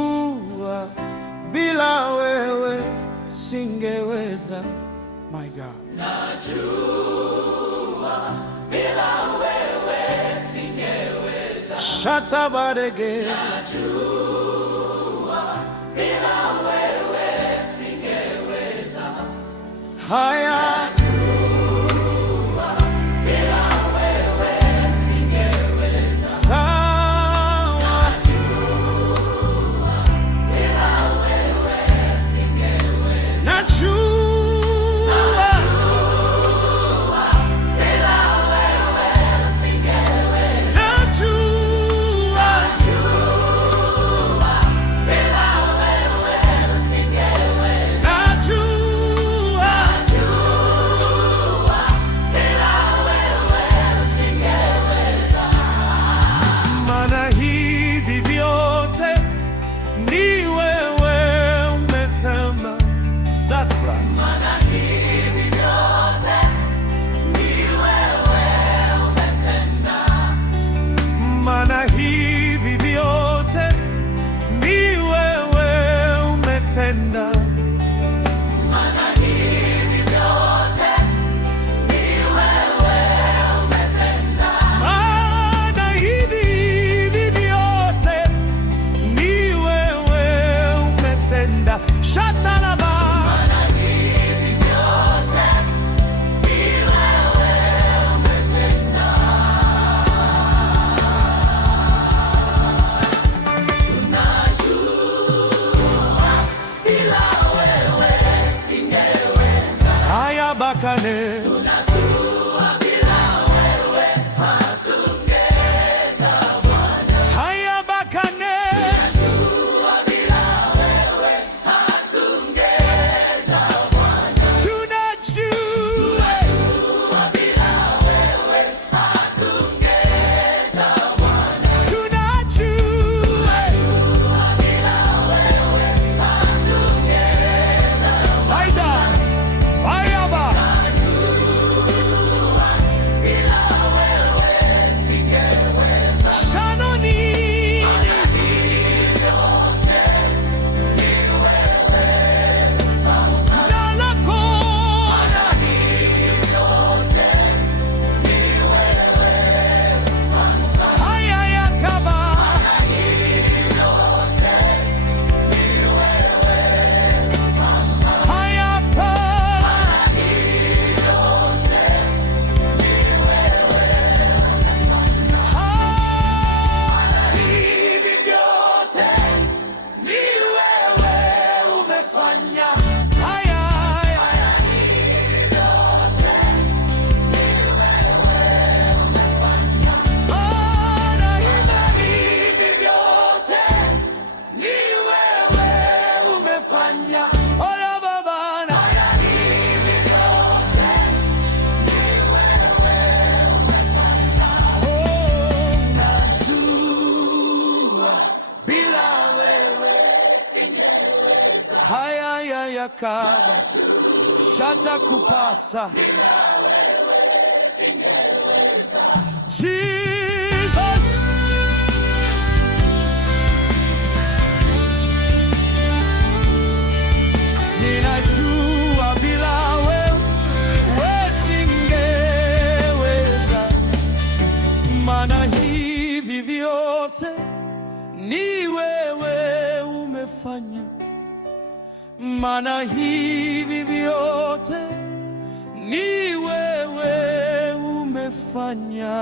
Najua bila wewe singeweza, my God. Najua bila wewe singeweza. Shatabarege. Najua bila wewe singeweza. Haya. Bakane. Tunajua bila wewe hatungeweza Bwana. Haya Bakane. Tunajua bila wewe hatungeweza Bwana. Tunajua bila wewe hatungeweza Bwana. Tunajua bila wewe hatungeweza Faida. Haya yakaba shata kupasa. Jesus, ninajua bila wewe singeweza, maana hivi vyote ni wewe umefanya. Maana hivi vyote ni wewe umefanya.